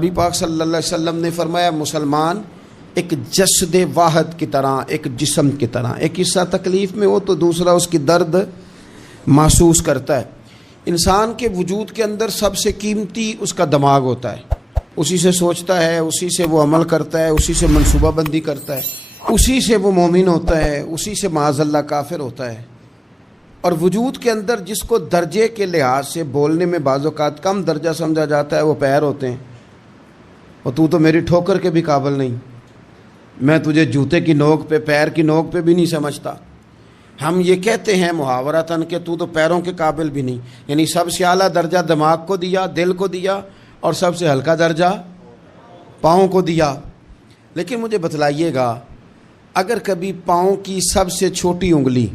نبی پاک صلی اللہ علیہ وسلم نے فرمایا مسلمان ایک جسد واحد کی طرح، ایک جسم کی طرح، ایک حصہ تکلیف میں ہو تو دوسرا اس کی درد محسوس کرتا ہے۔ انسان کے وجود کے اندر سب سے قیمتی اس کا دماغ ہوتا ہے، اسی سے سوچتا ہے، اسی سے وہ عمل کرتا ہے، اسی سے منصوبہ بندی کرتا ہے، اسی سے وہ مومن ہوتا ہے، اسی سے معاذ اللہ کافر ہوتا ہے۔ اور وجود کے اندر جس کو درجے کے لحاظ سے بولنے میں بعض اوقات کم درجہ سمجھا جاتا ہے وہ پیر ہوتے ہیں۔ اور تو میری ٹھوکر کے بھی قابل نہیں، میں تجھے جوتے کی نوک پہ، پیر کی نوک پہ بھی نہیں سمجھتا۔ ہم یہ کہتے ہیں محاورتاً کہ تو پیروں کے قابل بھی نہیں، یعنی سب سے اعلیٰ درجہ دماغ کو دیا، دل کو دیا، اور سب سے ہلکا درجہ پاؤں کو دیا۔ لیکن مجھے بتلائیے گا، اگر کبھی پاؤں کی سب سے چھوٹی انگلی،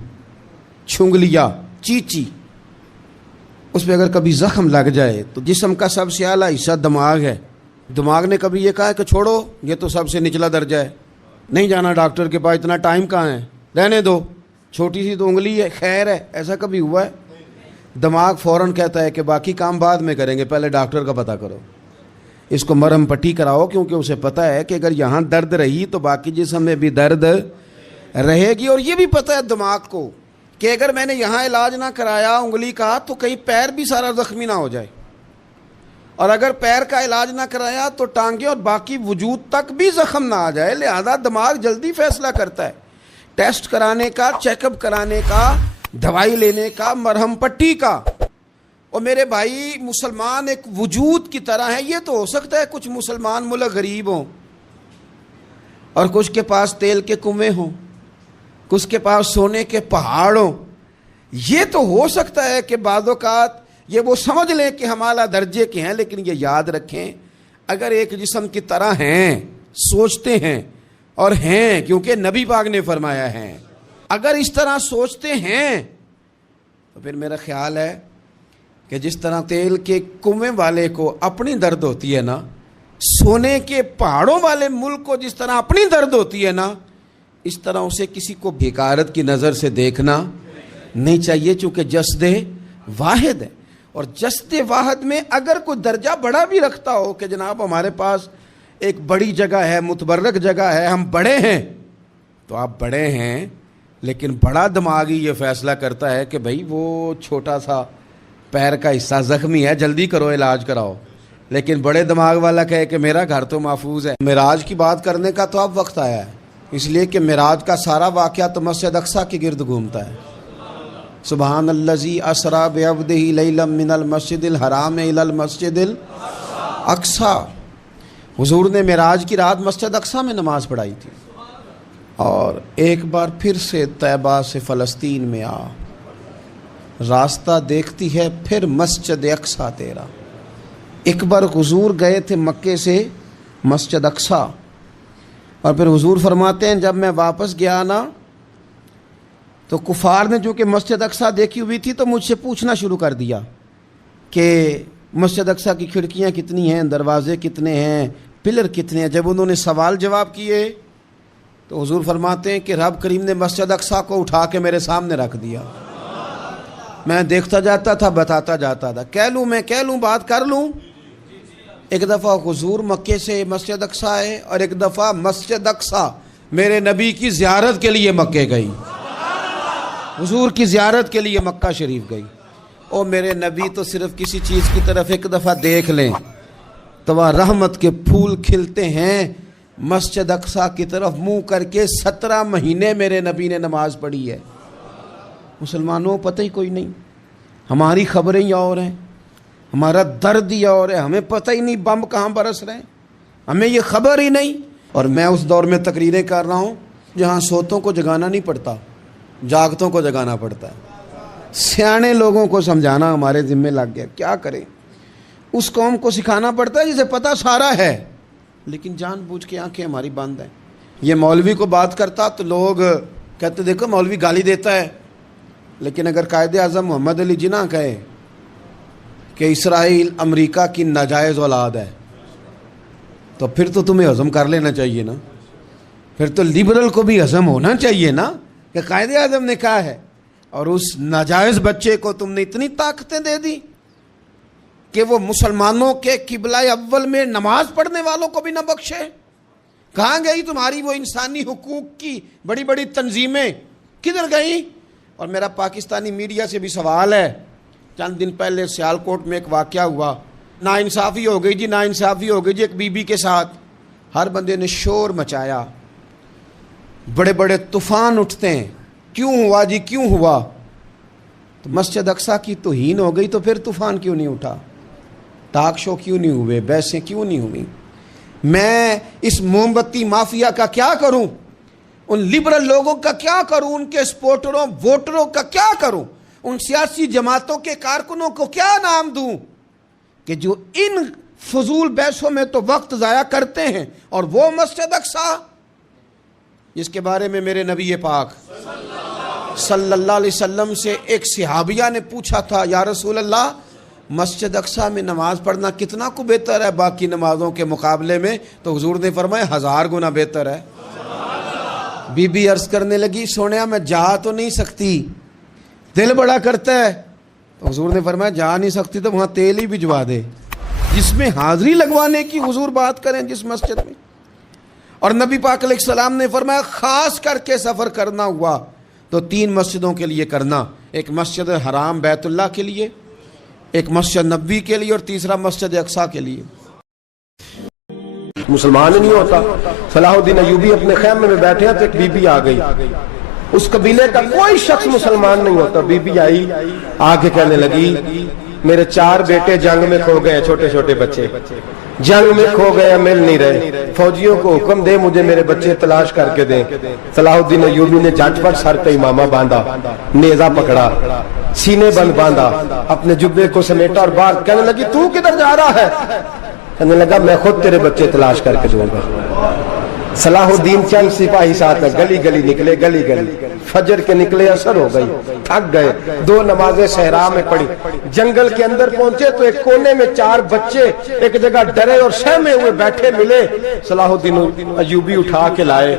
چھنگلیا، چیچی، اس پہ اگر کبھی زخم لگ جائے تو جسم کا سب سے اعلیٰ حصہ دماغ ہے، دماغ نے کبھی یہ کہا ہے کہ چھوڑو یہ تو سب سے نچلا درجہ ہے، نہیں جانا ڈاکٹر کے پاس، اتنا ٹائم کہاں ہے، رہنے دو، چھوٹی سی تو انگلی ہے، خیر ہے؟ ایسا کبھی ہوا ہے؟ دماغ فوراً کہتا ہے کہ باقی کام بعد میں کریں گے، پہلے ڈاکٹر کا پتہ کرو، اس کو مرہم پٹی کراؤ، کیونکہ اسے پتہ ہے کہ اگر یہاں درد رہی تو باقی جسم میں بھی درد رہے گی۔ اور یہ بھی پتہ ہے دماغ کو کہ اگر میں نے یہاں علاج نہ کرایا انگلی کا تو کہیں پیر بھی سارا زخمی نہ ہو جائے، اور اگر پیر کا علاج نہ کرایا تو ٹانگیں اور باقی وجود تک بھی زخم نہ آ جائے۔ لہذا دماغ جلدی فیصلہ کرتا ہے، ٹیسٹ کرانے کا، چیک اپ کرانے کا، دوائی لینے کا، مرہم پٹی کا۔ اور میرے بھائی، مسلمان ایک وجود کی طرح ہے۔ یہ تو ہو سکتا ہے کچھ مسلمان ملک غریب ہوں اور کچھ کے پاس تیل کے کنویں ہوں، کچھ کے پاس سونے کے پہاڑ ہوں۔ یہ تو ہو سکتا ہے کہ بعض اوقات یہ وہ سمجھ لیں کہ ہم اعلیٰ درجے کے ہیں، لیکن یہ یاد رکھیں اگر ایک جسم کی طرح ہیں، سوچتے ہیں اور ہیں، کیونکہ نبی پاک نے فرمایا ہے، اگر اس طرح سوچتے ہیں تو پھر میرا خیال ہے کہ جس طرح تیل کے کنویں والے کو اپنی درد ہوتی ہے نا، سونے کے پہاڑوں والے ملک کو جس طرح اپنی درد ہوتی ہے نا، اس طرح اسے کسی کو بھیکارت کی نظر سے دیکھنا نہیں چاہیے، چونکہ جسد واحد ہے۔ اور جسد واحد میں اگر کوئی درجہ بڑا بھی رکھتا ہو کہ جناب ہمارے پاس ایک بڑی جگہ ہے، متبرک جگہ ہے، ہم بڑے ہیں، تو آپ بڑے ہیں، لیکن بڑا دماغی یہ فیصلہ کرتا ہے کہ بھائی وہ چھوٹا سا پیر کا حصہ زخمی ہے، جلدی کرو، علاج کراؤ۔ لیکن بڑے دماغ والا کہے کہ میرا گھر تو محفوظ ہے۔ معراج کی بات کرنے کا تو اب وقت آیا ہے، اس لیے کہ معراج کا سارا واقعہ تو مسجد اقصیٰ کے گرد گھومتا ہے۔ سبحان الذی اسریٰ بعبدہ لیلا من المسجد الحرام الی المسجد الاقصیٰ۔ حضور نے معراج کی رات مسجد اقصیٰ میں نماز پڑھائی تھی، اور ایک بار پھر سے طیبہ سے فلسطین میں آ، راستہ دیکھتی ہے پھر مسجد اقصیٰ تیرا۔ ایک بار حضور گئے تھے مکے سے مسجد اقصیٰ، اور پھر حضور فرماتے ہیں جب میں واپس گیا نا تو کفار نے جو کہ مسجد اقصیٰ دیکھی ہوئی تھی تو مجھ سے پوچھنا شروع کر دیا کہ مسجد اقصیٰ کی کھڑکیاں کتنی ہیں، دروازے کتنے ہیں، پلر کتنے ہیں۔ جب انہوں نے سوال جواب کیے تو حضور فرماتے ہیں کہ رب کریم نے مسجد اقصیٰ کو اٹھا کے میرے سامنے رکھ دیا، میں دیکھتا جاتا تھا، بتاتا جاتا تھا، کہہ لوں بات کر لوں۔ ایک دفعہ حضور مکے سے مسجد اقصیٰ آئے، اور ایک دفعہ مسجد اقصیٰ میرے نبی کی زیارت کے لیے مکے گئی، حضور کی زیارت کے لیے مکہ شریف گئی۔ اور میرے نبی تو صرف کسی چیز کی طرف ایک دفعہ دیکھ لیں تو وہاں رحمت کے پھول کھلتے ہیں۔ مسجد اقصیٰ کی طرف منہ کر کے 17 مہینے میرے نبی نے نماز پڑھی ہے۔ مسلمانوں پتہ ہی کوئی نہیں، ہماری خبریں ہی اور ہیں، ہمارا درد ہی اور ہے، ہمیں پتہ ہی نہیں بم کہاں برس رہے ہیں، ہمیں یہ خبر ہی نہیں۔ اور میں اس دور میں تقریریں کر رہا ہوں جہاں سوتوں کو جگانا نہیں پڑتا، جاگتوں کو جگانا پڑتا ہے۔ سیانے لوگوں کو سمجھانا ہمارے ذمہ لگ گیا، کیا کریں؟ اس قوم کو سکھانا پڑتا ہے جسے پتہ سارا ہے، لیکن جان بوجھ کے آنکھیں ہماری بند ہیں۔ یہ مولوی کو بات کرتا تو لوگ کہتے دیکھو مولوی گالی دیتا ہے، لیکن اگر قائد اعظم محمد علی جناح کہے کہ اسرائیل امریکہ کی ناجائز اولاد ہے تو پھر تو تمہیں ہضم کر لینا چاہیے نا، پھر تو لیبرل کو بھی ہضم ہونا چاہیے نا کہ قائد اعظم نے کہا ہے، اور اس ناجائز بچے کو تم نے اتنی طاقتیں دے دی کہ وہ مسلمانوں کے قبلہ اول میں نماز پڑھنے والوں کو بھی نہ بخشے؟ کہاں گئی تمہاری وہ انسانی حقوق کی بڑی بڑی تنظیمیں؟ کدھر گئیں؟ اور میرا پاکستانی میڈیا سے بھی سوال ہے، چند دن پہلے سیالکوٹ میں ایک واقعہ ہوا، ناانصافی ہو گئی جی، ناانصافی ہو گئی جی ایک بی بی کے ساتھ، ہر بندے نے شور مچایا، بڑے بڑے طوفان اٹھتے ہیں، کیوں ہوا جی کیوں ہوا؟ تو مسجد اقصیٰ کی توہین ہو گئی تو پھر طوفان کیوں نہیں اٹھا؟ ٹاک شو کیوں نہیں ہوئے؟ بحثیں کیوں نہیں ہوئی؟ میں اس موم بتی مافیا کا کیا کروں؟ ان لبرل لوگوں کا کیا کروں؟ ان کے سپورٹروں ووٹروں کا کیا کروں؟ ان سیاسی جماعتوں کے کارکنوں کو کیا نام دوں کہ جو ان فضول بحثوں میں تو وقت ضائع کرتے ہیں، اور وہ مسجد اقصیٰ جس کے بارے میں میرے نبی پاک صلی اللہ علیہ وسلم سے ایک صحابیہ نے پوچھا تھا، یا رسول اللہ مسجد اقصیٰ میں نماز پڑھنا کتنا کو بہتر ہے باقی نمازوں کے مقابلے میں؟ تو حضور نے فرمایا 1000 گنا بہتر ہے۔ بی بی عرض کرنے لگی، سونیا میں جا تو نہیں سکتی، دل بڑا کرتا ہے۔ تو حضور نے فرمایا جا نہیں سکتی تو وہاں تیل ہی بھجوا دے، جس میں حاضری لگوانے کی حضور بات کریں جس مسجد میں۔ اور نبی پاک علیہ السلام نے فرمایا خاص کر کے سفر کرنا ہوا تو 3 مسجدوں کے لیے کرنا، ایک مسجد حرام بیت اللہ کے لیے، ایک مسجد نبوی کے لیے، اور تیسرا مسجد اقصیٰ کے لیے۔ مسلمان نہیں ہوتا۔ صلاح الدین ایوبی اپنے خیمے میں بیٹھے ہیں تو ایک بی بی آ گئی، اس قبیلے کا کوئی شخص مسلمان نہیں ہوتا۔ بی بی آئی، آگے کہنے لگی میرے 4 بیٹے جنگ میں کھو گئے، چھوٹے چھوٹے بچے جنگ میں کھو گئے، مل نہیں رہے، فوجیوں کو حکم دے مجھے میرے بچے تلاش کر کے دیں۔ صلاح الدین ایوبی نے جھٹ پر سر پہ امامہ باندھا، نیزہ پکڑا، سینے بند باندھا، اپنے جبے کو سمیٹا اور باہر کہنے لگی تو کدھر جا رہا ہے؟ کہنے لگا میں خود تیرے بچے تلاش کر کے دوں گا۔ صلاح الدین چند سپاہی ساتھ گلی گلی نکلے، گلی گلی فجر کے نکلے، اثر ہو گئی، تھک گئے، 2 نمازیں صحرا میں پڑھی، جنگل کے اندر پہنچے تو ایک کونے میں 4 بچے ایک جگہ ڈرے اور سہمے ہوئے بیٹھے ملے۔ صلاح الدین ایوبی اٹھا کے لائے،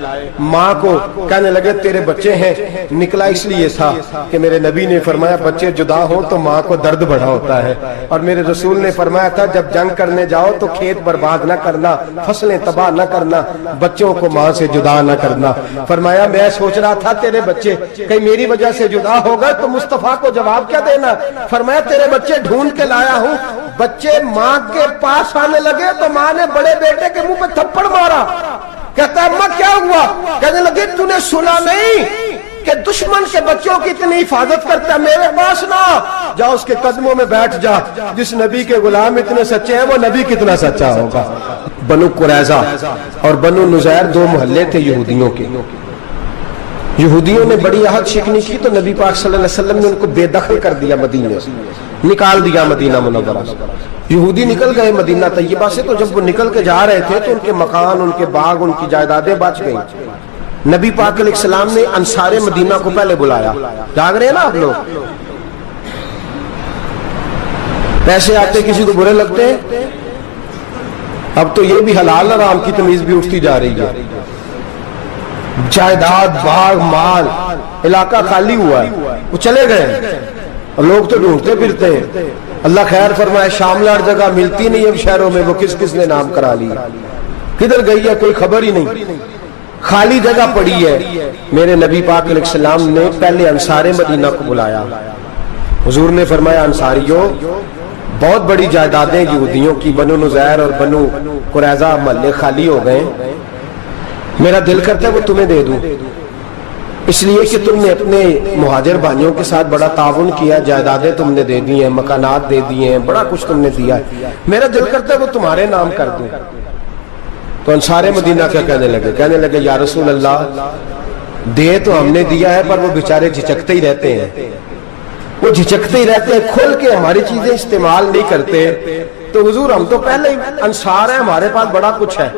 ماں کو کہنے لگے تیرے بچے ہیں؟ نکلا اس لیے تھا کہ میرے نبی نے فرمایا بچے جدا ہوں تو ماں کو درد بڑا ہوتا ہے، اور میرے رسول نے فرمایا تھا جب جنگ کرنے جاؤ تو کھیت برباد نہ کرنا، فصلیں تباہ نہ کرنا، بچوں کو ماں سے جدا نہ کرنا۔ فرمایا میں سوچ رہا تھا تیرے بچے کہیں میری وجہ سے جدا ہو گئے تو مصطفیٰ کو جواب کیا دینا؟ فرمایا تیرے بچے ڈھونڈ کے لایا ہوں۔ بچے ماں کے پاس آنے لگے تو ماں نے بڑے بیٹے کے منہ پہ تھپڑ مارا، کہتا اماں کیا ہوا؟ کہنے لگے تو نے سنا نہیں کہ دشمن کے بچوں کی اتنی حفاظت کرتا ہے؟ میرے پاس نہ جا، اس کے قدموں میں بیٹھ جا، جس نبی کے غلام اتنے سچے ہیں وہ نبی کتنا سچا ہوگا۔ بنو قریظہ اور بنو نذیر 2 محلے تھے یہودیوں کے۔ یہودیوں نے بڑی عہد شکنی کی تو نبی پاک صلی اللہ علیہ وسلم نے ان کو بے دخل کر دیا، مدینے سے نکال دیا، مدینہ منورہ سے۔ یہودی نکل گئے مدینہ طیبہ سے، تو جب وہ نکل کے جا رہے تھے تو ان کے مکان، ان کے باغ، ان کی جائیدادیں بچ گئیں۔ نبی پاک علیہ السلام نے انصار مدینہ کو پہلے بلایا، جاگ رہے ہیں نا آپ لوگ؟ پیسے آتے کسی کو برے لگتے ہیں؟ اب تو یہ بھی حلال حرام کی تمیز بھی اٹھتی جا رہی ہے۔ جائیداد، باغ، مال، علاقہ خالی ہوا ہے، وہ چلے گئے، اور لوگ تو ڈھونڈتے پھرتے ہیں۔ اللہ خیر فرمائے، شاملہ ہر جگہ ملتی نہیں اب شہروں میں، وہ کس کس نے نام کرا لیا، کدھر گئی ہے کوئی خبر ہی نہیں، خالی جگہ پڑی ہے۔ میرے نبی پاک علیہ السلام نے پہلے انصار مدینہ کو بلایا، حضور نے فرمایا انصاریوں بہت بڑی جائیدادیں یہودیوں کی، بنو نذیر اور بنو قریظہ محلے خالی ہو گئے، میرا دل کرتا ہے وہ تمہیں دے دوں، اس لیے کہ تم نے اپنے مہاجر بھائیوں کے ساتھ بڑا تعاون کیا، جائیدادیں تم نے دے دی ہیں، مکانات دے دیے ہیں، بڑا کچھ تم نے دیا ہے، میرا دل کرتا ہے وہ تمہارے نام کر دوں۔ تو انصار مدینہ کیا کہنے لگے یا رسول اللہ دے تو ہم نے دیا ہے پر وہ بیچارے جھچکتے ہی رہتے ہیں، وہ جھچکتے ہی رہتے ہیں، کھول کے ہماری چیزیں استعمال نہیں کرتے۔ تو حضور ہم تو پہلے ہی انصار ہیں، ہمارے پاس بڑا کچھ ہے،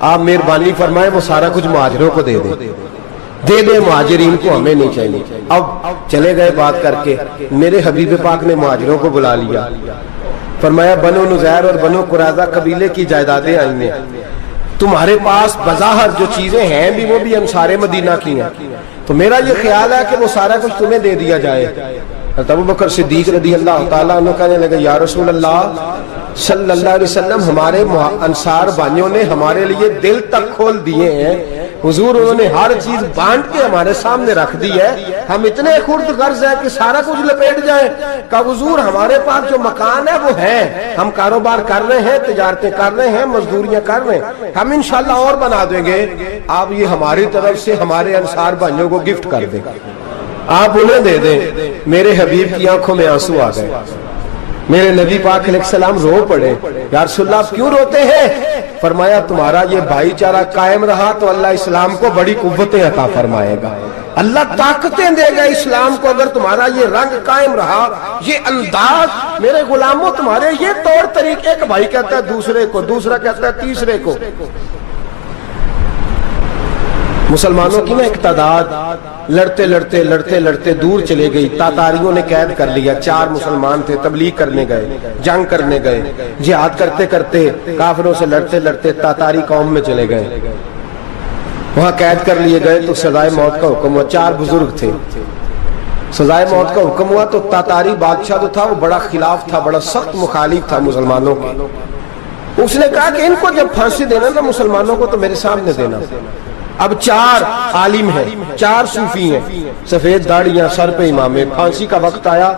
آپ مہربانی فرمائیں وہ سارا کچھ مہاجروں کو دے دے، مہاجرین کو ہمیں نہیں چاہیے۔ اب چلے گئے بات کر کے، میرے حبیب پاک نے مہاجروں کو بلا لیا، فرمایا بنو نذیر اور بنو قریظہ قبیلے کی جائیدادیں آئی ہیں، تمہارے پاس بظاہر جو چیزیں ہیں بھی وہ بھی انصار مدینہ کی ہیں، تو میرا یہ خیال ہے کہ وہ سارا کچھ تمہیں دے دیا جائے۔ ابو بکر صدیق رضی اللہ تعالیٰ عنہ کہنے لگے یا رسول اللہ صلی اللہ علیہ وسلم ہمارے انصار بھائیوں نے ہمارے لیے دل تک کھول دیے ہیں حضور، انہوں نے ہر چیز بانٹ کے ہمارے سامنے رکھ دی ہے، ہم اتنے خرد غرض ہیں کہ سارا کچھ لپیٹ جائیں۔ کہا حضور ہمارے پاس جو مکان ہے وہ ہے، ہم کاروبار کر رہے ہیں، تجارتیں کر رہے ہیں، مزدوریاں کر رہے ہیں، ہم انشاءاللہ اور بنا دیں گے، آپ یہ ہماری طرف سے ہمارے انصار بھائیوں کو گفٹ کر دیں، آپ انہیں دے دیں۔ میرے حبیب کی آنکھوں میں آنسو آ گئے، میرے نبی پاک علیہ السلام رو پڑے، یا رسول اللہ آپ کیوں روتے ہیں؟ فرمایا تمہارا یہ بھائی چارہ قائم رہا تو اللہ اسلام کو بڑی قوتیں عطا فرمائے گا، اللہ طاقتیں دے گا اسلام کو، اگر تمہارا یہ رنگ قائم رہا، یہ انداز، میرے غلاموں تمہارے یہ طور طریقے، ایک بھائی کہتا ہے دوسرے کو، دوسرا کہتا ہے تیسرے کو۔ مسلمانوں کی نا ایک تعداد لڑتے لڑتے لڑتے لڑتے دور چلے گئی، تاتاریوں نے قید کر لیا، 4 مسلمان تھے، تبلیغ کرنے گئے، جنگ کرنے گئے، جہاد کرتے کرتے کافروں سے لڑتے لڑتے تاتاری قوم میں چلے گئے، وہاں قید کر لیے گئے تو سزائے موت کا حکم ہوا، 4 بزرگ تھے، سزائے موت کا حکم ہوا تو تاتاری بادشاہ جو تھا وہ بڑا خلاف تھا، بڑا سخت مخالف تھا مسلمانوں کے، اس نے کہا کہ ان کو جب پھانسی دینا نا مسلمانوں کو تو میرے سامنے دینا۔ اب 4 عالم ہیں، 4 صوفی ہیں، سفید داڑیاں، سر پہ امامے، پھانسی کا وقت آیا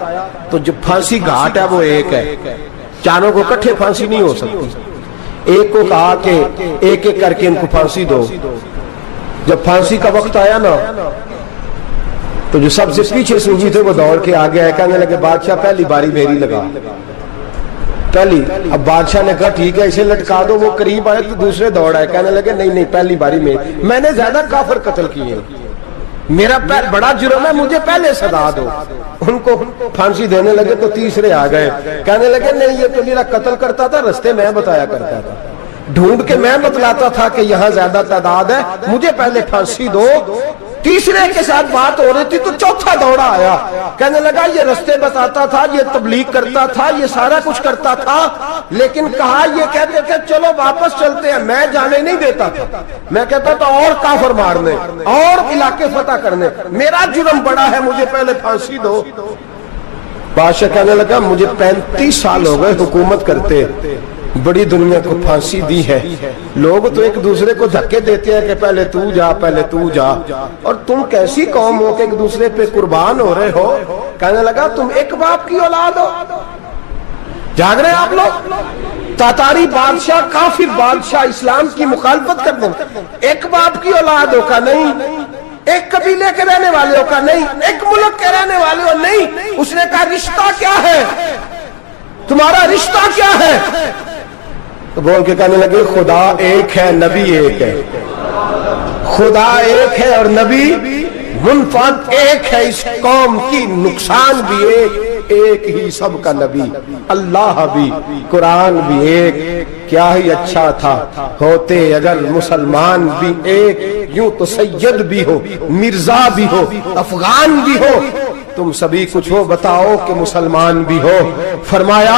تو جو پھانسی گھاٹ ہے وہ ایک ہے، چاروں کو کٹھے پھانسی نہیں ہو سکتی، ایک کو کہا کہ ایک ایک کر کے ان کو پھانسی دو۔ جب پھانسی کا وقت آیا نا تو جو سب سے پیچھے صوفی تھے وہ دوڑ کے آگے آئے، کہنے لگے بادشاہ پہلی باری میری لگا، پہلی۔ اب بادشاہ نے کہا ٹھیک ہے اسے لٹکا دو، وہ قریب آئے تو دوسرے دوڑ آئے، کہنے لگے نہیں نہیں پہلی باری میں نے زیادہ کافر قتل کیے، میرا بڑا جرم ہے، مجھے پہلے سزا دو۔ ان کو پھانسی دینے لگے تو تیسرے آ گئے، کہنے لگے نہیں یہ تو میرا قتل کرتا تھا، رستے میں بتایا کرتا تھا، ڈھونڈ کے میں بتلاتا تھا کہ یہاں زیادہ تعداد ہے، مجھے پہلے پھانسی دو۔ تیسرے کے ساتھ بات ہو رہی تھی تو چوتھا دوڑا آیا، کہنے لگا یہ رستے بتاتا تھا، یہ تبلیغ کرتا تھا، یہ سارا کچھ کرتا تھا، لیکن کہا یہ کہتے تھے چلو واپس چلتے ہیں، میں جانے نہیں دیتا تھا، میں کہتا تھا اور کافر مارنے اور علاقے فتح کرنے، میرا جرم بڑا ہے، مجھے پہلے پھانسی دو۔ بادشاہ کہنے لگا مجھے 35 سال ہو گئے حکومت کرتے، بڑی دنیا کو پھانسی دی ہے، لوگ تو ایک دوسرے کو دھکے دیتے ہیں کہ پہلے تو جا پہلے تو جا، اور تم کیسی قوم ہو کہ ایک دوسرے پہ قربان ہو رہے ہو۔ کہنے لگا تم ایک باپ کی اولاد ہو، جاگ رہے آپ لوگ، تاتاری بادشاہ کافر بادشاہ اسلام کی مخالفت کر دیں، ایک باپ کی اولاد ہو کا نہیں، ایک قبیلے کے رہنے والے ہو کا نہیں، ایک ملک کے رہنے والے ہو نہیں۔ اس نے کہا رشتہ کیا ہے تمہارا، رشتہ کیا ہے؟ تو بول کے کہنے لگے خدا ایک ہے نبی ایک ہے، خدا ایک ہے اور نبی منفرد ایک ہے، اس قوم کی نقصان بھی ایک ہی سب کا نبی، اللہ بھی قرآن بھی ایک، کیا ہی اچھا تھا ہوتے اگر مسلمان بھی ایک، یوں تو سید بھی ہو مرزا بھی ہو افغان بھی ہو، تم سبھی کچھ ہو بتاؤ کہ مسلمان بھی ہو۔ فرمایا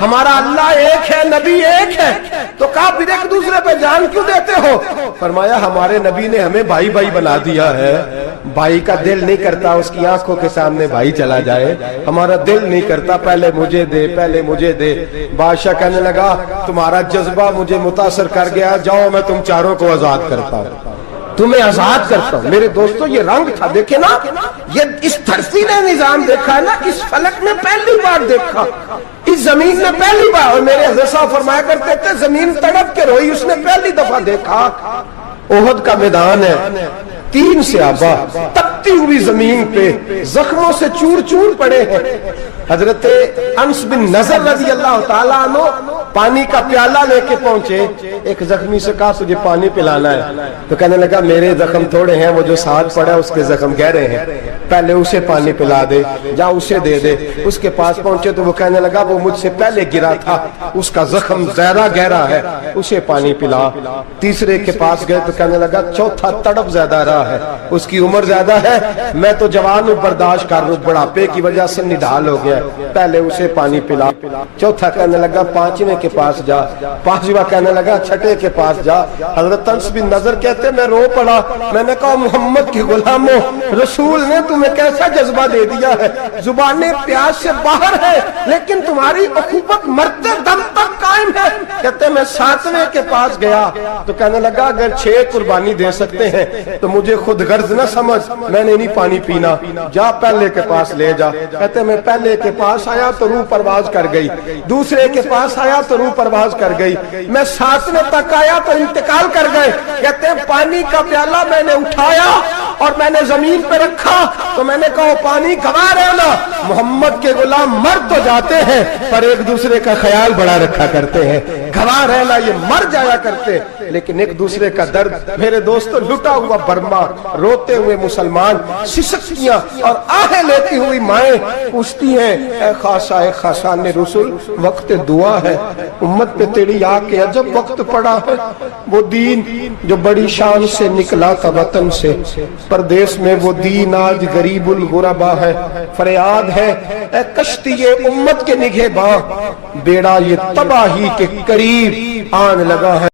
ہمارا اللہ ایک ہے نبی ایک ہے، تو کہا پھر ایک دوسرے پہ جان کیوں دیتے ہو؟ فرمایا ہمارے نبی نے ہمیں بھائی بھائی بنا دیا ہے، بھائی کا دل نہیں کرتا اس کی آنکھوں کے سامنے بھائی چلا جائے، ہمارا دل نہیں کرتا پہلے مجھے دے پہلے مجھے دے۔ بادشاہ کہنے لگا تمہارا جذبہ مجھے متاثر کر گیا، جاؤ میں تم چاروں کو آزاد کرتا ہوں، تمہیں آزاد کرتا ہوں۔ میرے دوستو یہ رنگ تھا، دیکھیں نا، یہ اس دھرتی نے نظام دیکھا ہے نا، اس فلک میں پہلی بار دیکھا، اس زمین میں پہلی بار، اور میرے حضرت صاحب فرمایا کرتے تھے زمین تڑپ کے روئی، اس نے پہلی دفعہ دیکھا۔ احد کا میدان ہے، 3 صحابہ تپتی ہوئی زمین پہ زخموں سے چور چور پڑے ہیں، حضرت انس بن نضر رضی اللہ تعالیٰ عنہ پانی کا پیالہ لے کے پہنچے، ایک زخمی سے کہا تجھے پانی پلانا ہے، تو کہنے لگا میرے زخم تھوڑے ہیں، وہ جو ساتھ پڑا اس کے زخم گہرے ہیں، پہلے اسے پانی پلا دے، جا اسے دے دے۔ اس کے پاس پہنچے تو وہ کہنے لگا وہ مجھ سے پہلے گرا تھا، اس کا زخم زیادہ گہرا ہے، اسے پانی پلا۔ تیسرے کے پاس گئے تو کہنے لگا چوتھا تڑپ زیادہ رہا ہے، اس کی عمر زیادہ ہے، میں تو جوان ہوں برداشت کر لوں، بڑھاپے کی وجہ سے نڈھال ہو گیا، پہلے اسے پانی پلا۔ چوتھا کہنے لگا 5ویں کے پاس جا. پانچواں کہنے لگا چھٹے کے پاس جا. حضرت انس بن نضر کہتے میں رو پڑا. میں نے کہا محمد کے غلاموں، رسول نے تمہیں کیسا جذبہ دے دیا ہے، زبانیں پیاس سے باہر ہے لیکن تمہاری اخوت مرتے دم تک قائم ہے. کہتے میں ساتویں کے پاس گیا تو کہنے لگا اگر 6 قربانی دے سکتے ہیں تو مجھے خود غرض نہ سمجھ، میں نے نہیں پانی پینا، جا پہلے کے پاس لے جا. کہتے میں پہلے کے پاس آیا تو روح پرواز کر گئی، دوسرے کے پاس آیا تو روح پرواز کر گئی، میں 7ویں تک آیا تو انتقال کر گئے. کہتے ہیں پانی کا پیالہ میں نے اٹھایا اور میں نے زمین پہ رکھا تو میں نے کہا پانی گوا رہنا، محمد کے غلام مر تو جاتے ہیں پر ایک دوسرے کا خیال بڑا رکھا کرتے ہیں. گواہ رہنا، یہ مر جایا کرتے لیکن ایک دوسرے کا درد. میرے دوستو لٹا ہوا برما، روتے ہوئے مسلمان، سسکیاں اور آہیں لیتی ہوئی مائیں پوچھتی ہیں اے خاصان رسول وقت دعا ہے، امت پہ تیری آ کے عجب وقت پڑا ہے. وہ دین جو بڑی شان سے نکلا تھا وطن سے، پردیس میں وہ دین آج غریب الغربا ہے. فریاد ہے اے کشتی امت کے نگہباں، بیڑا یہ تباہی کے قریب آن لگا ہے.